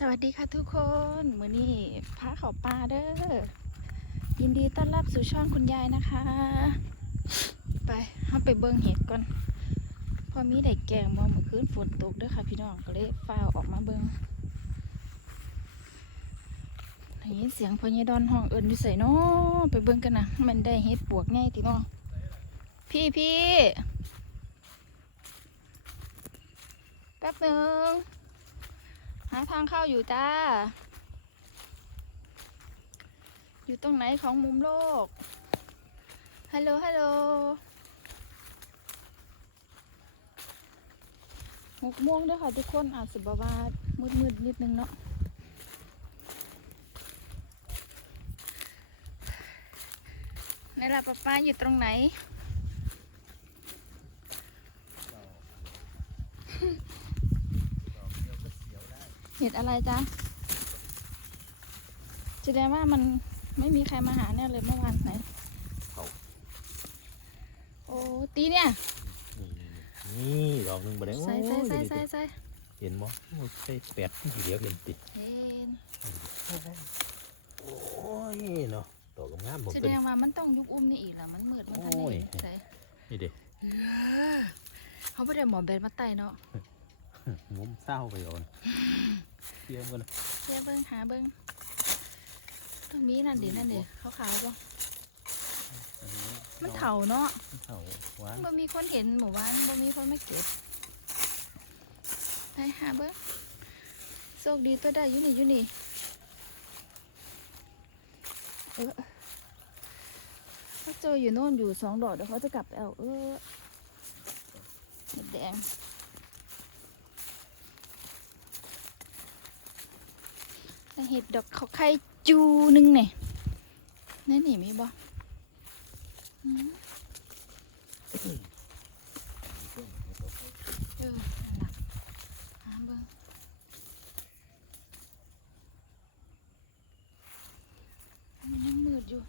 สวัสดีค่ะทุกคนมือนี้พาเขาป่าเด้อยินดีต้อนรับสู่ช่องคุณยายนะคะ ไปเฮาไปเบิ่งเห็ดก่อน พอมีได้แกงบ่เมื่อคืนฝนตกเด้อค่ะพี่น้องก็เลยฟ้าวออกมาเบิงได้ยินเสียงพอใหญ่ดอนห้องเอิ้นอยู่ไสน้อไปเบิ่งกันนะมันได้เห็ดปวกไงติน้องพี่พี่แป๊บหนึงาทางเข้าอยู่จ้า อยู่ตรงไหนของมุมโลก ฮัลโหล ฮัลโหลหกโมงด้วยค่ะทุกคนอาจจะบว่ามืดมืดๆนิดนึงเนาะในลาป้าป้าอยู่ตรงไหน ห็ดอะไรจ๊ะแสดงว่ามันไม่มีใครมาหาแน่เลยเมื่อวานไหนเขาโอ้ตีเนี่ยนี่นี่ดอกหนึ่งบ่ได้โอ้ใส่ยใส่ใส่เดี๋ยวใส่ใส่เห็นบ่โอ้ยใส่แปดทีเดียวเห็นติเห็นโอ้ยเนาะดอกงามๆผมแสเป็ดนงว่ามันต้องยุกอุ้มนี่อีกแล้วมันมืดมันทันโอ้ได้ยเห็นใส่นี่เด็กเขาไม่ได้หมอแบนมาไต่เนาะงมเศร้าไปอ่อน เยี่ยมกันนะเทียเบิ้งหาเบิ้งต้องมีนั่นดินั่นดิขาวขาวๆป่ะอันนี้มันเถาเนาะมันเถาหวานบ่มีคนเห็นหมู่บ้านบ่มีคนมาเก็บไปหาเบิ้งโชคดีตัวได้อยู่นี่อยู่นี่เออเขาเจออยู่โน่นอยู่สองดอกเดี๋ยวเขาจะกลับไปเอาเออเห็ดแดงแต่ เห็ดดอกเขาไข่จูหนึงเนี่ยนั่นนี่มีบ่อืมเออนั่นล่ะหาเบิ่งมันยังมืดอยู่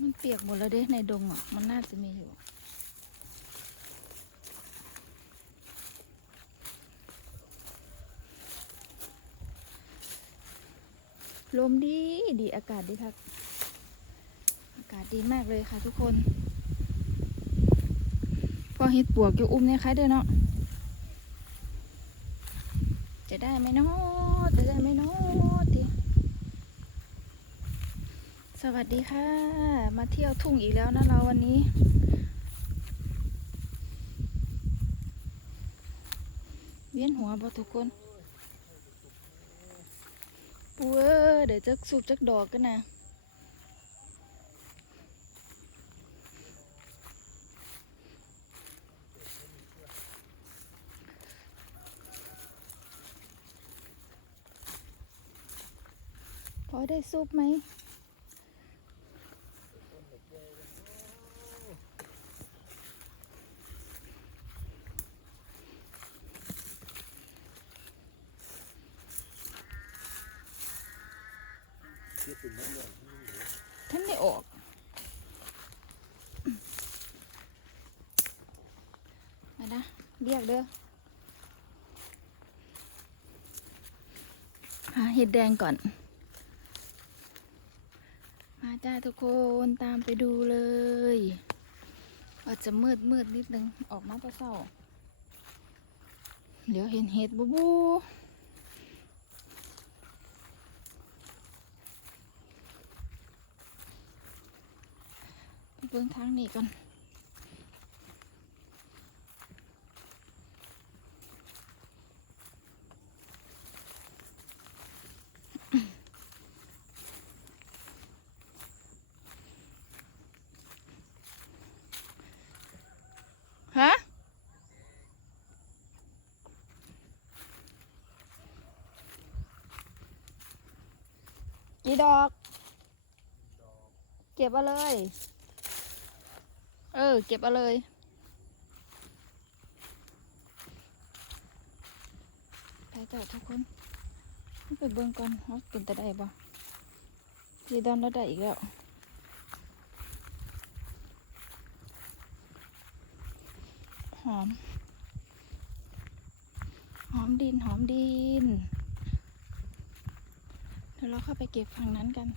มันเปียกหมดแล้วเด้ในดงอะ มันน่าจะมีอยู่ ลมดีดีอากาศดีครับ อากาศดีมากเลยค่ะทุกคน พอเห็ดปวกอยู่อุ้มเนี่ยค่ะเด้อเนาะจะได้ไหมเนาะจะได้ไหมเนาะติสวัสดีค่ะ มาเที่ยวทุ่งอีกแล้วนะเราวันนี้ เวียนหัวบ่ทุกคน เว้อเดี๋ยวจะสูบจักดอกกันนะพอได้ซุปไหม ท่านไม่ออกมานะ เรียกเด้อหาเห็ดแดงก่อน มาจ้าทุกคนตามไปดูเลยอาจจะมืดมืดนิดนึง ออกมาแต่เศร้า เดี๋ยวเห็นเห็ดบูบูเบิ่งทางนี้ก่อน ฮะ กี่ดอก เก็บเอาเลย เออ เก็บเอาเลย ไปจ้ะทุกคน ไปเบิ่งก่อนว่าเป็นตะได้บ่ยีดอนแล้วได้อีกแล้วหอม หอมดิน หอมดิน เดี๋ยวเราเข้าไปเก็บฝั่งนั้นกัน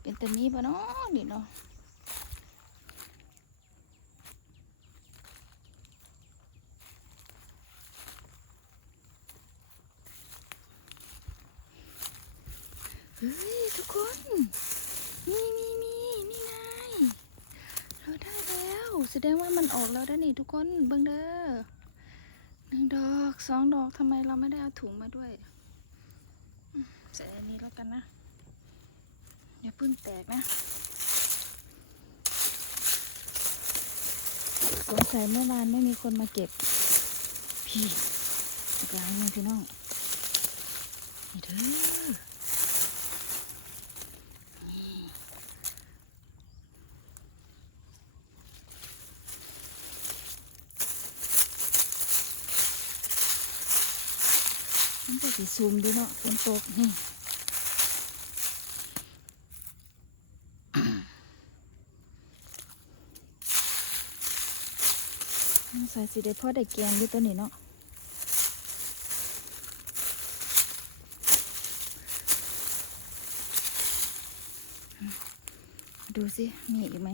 เป็นแต่มีบ่เนาะนี่เนาะเฮ้ย ทุกคน มีมีมีนี่ไง เราได้แล้ว แส ดงว่ามันออกแล้วนะนี่ทุกคนเบิ่งเด้อหนึ่งดอกสองดอกทำไมเราไม่ได้เอาถุงมาด้วยใส่อันนี้แล้วกันนะ อย่าพิ่งแตกนะสงสัยเมื่อวานไม่มีคนมาเก็บ พี่อีกลายหนึงพี่น้องนี่เด้อ สิซูมดีเนาะฝนตกนี่ใส่สีได้พ่อได้แกงอยู่ตัวนี้เนาะดูสิ มีอีกไหม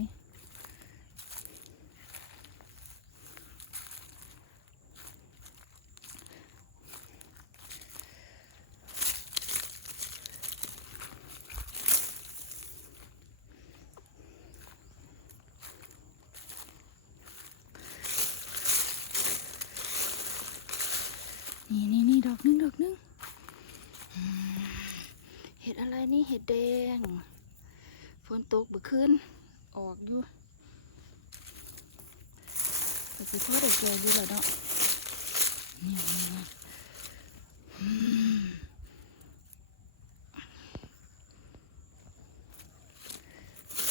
นี่ นึงดอกหนึงเห็ดอะไรนี่เห็ดแดง ฝนตกบึกคืนออกอยู่แต่สิพ่อได้แก่อยู่แล้วเนาะนี่นี่นี่อืม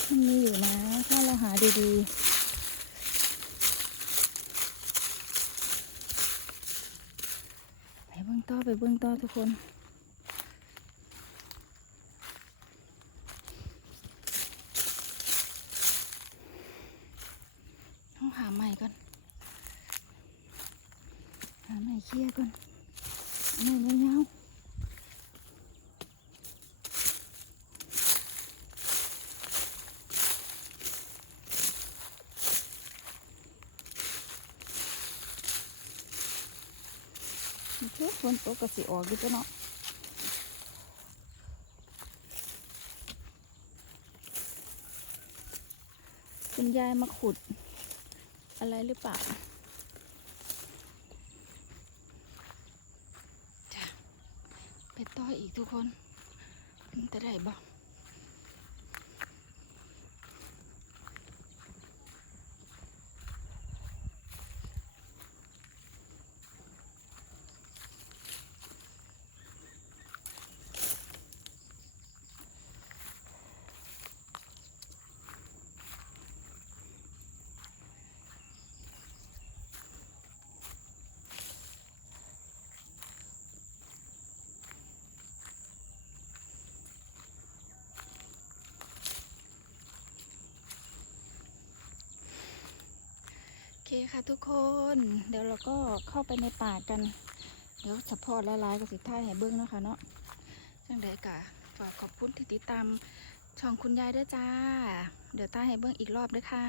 มันมีอยู่นะ ถ้าเราหาดีๆ ไป เบื้องต่อไปเบื้องต่อทุกคน ต้องหาใหม่ก่อน หาใหม่เคลียร์ก่อนใหม่ยาวๆโอเค ฝนตกก็สิออกอยู่จ้ะเนาะคุณยายมาขุด อะไรหรือเปล่าจ้ะไปต่ออีกทุกคน จะได้บ่ คค่ะทุกคนเดี๋ยวเราก็เข้าไปในป่ากัน เดี๋ยวสปอร์ตละลายกับสิท้ายให้เบิ้งเนาะคะเนาะจังไดกะฝากขอบคุณที่ติดตามช่องคุณยายด้วยจ้า เดี๋ยวต้ายให้เบิ้งอีกรอบด้วยค่ะ